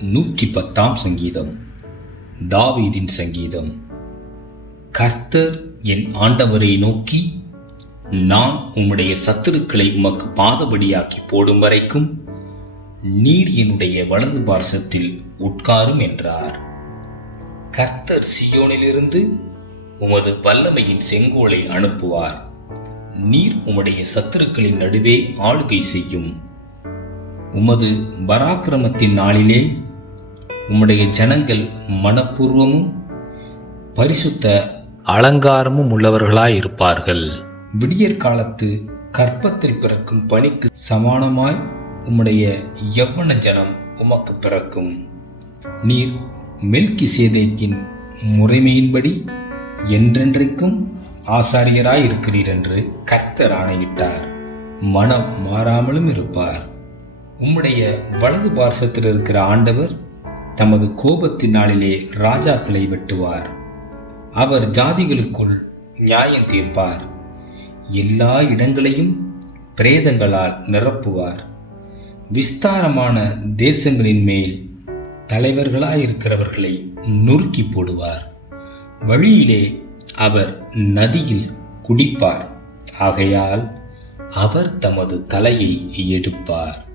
110 சங்கீதம். தாவீதின் சங்கீதம். கர்த்தர் என் ஆண்டவரை நோக்கி, நான் உம்முடைய சத்துருக்களை உமக்கு பாதபடியாக்கி போடும் வரைக்கும் நீர் என்னுடைய வலது பார்சத்தில் உட்காரும் என்றார். கர்த்தர் சீயோனிலிருந்து உமது வல்லமையின் செங்கோலை அனுப்புவார். நீர் உம்முடைய சத்துருக்களின் நடுவே ஆளுகை செய்யும். உமது பராக்கிரமத்தின் நாளிலே உம்முடைய ஜனங்கள் மனப்பூர்வமும் பரிசுத்த அலங்காரமும் உள்ளவர்களாயிருப்பார்கள். விடியற் காலத்து கற்பத்தில் பிறக்கும் பனிக்கு சமானமாய் உம்முடைய யவ்வன ஜனம் உமக்கு பிறக்கும். நீர் மெல்கிசேதேக்கின் முறைமையின்படி என்றென்றைக்கும் ஆசாரியராயிருக்கிறீர் என்று கர்த்தர் ஆணையிட்டார். மனம் மாறாமலும் இருப்பார். உம்முடைய வலது பார்சத்தில் இருக்கிற ஆண்டவர் தமது கோபத்தின் நாளிலே ராஜாக்களை வெட்டுவார். அவர் ஜாதிகளுக்குள் நியாயம் தீர்ப்பார். எல்லா இடங்களையும் பிரேதங்களால் நிரப்புவார். விஸ்தாரமான தேசங்களின் மேல் தலைவர்களாயிருக்கிறவர்களை நொறுக்கி போடுவார். வழியிலே அவர் நதியில் குடிப்பார். ஆகையால் அவர் தமது தலையை எடுப்பார்.